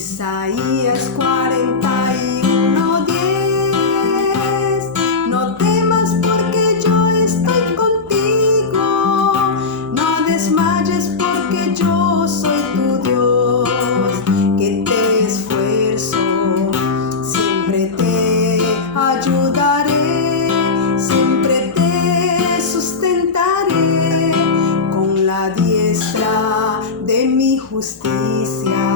Isaías 41:10. No temas porque yo estoy contigo, no desmayes porque yo soy tu Dios, que te esfuerzo, siempre te ayudaré, siempre te sustentaré con la diestra de mi justicia.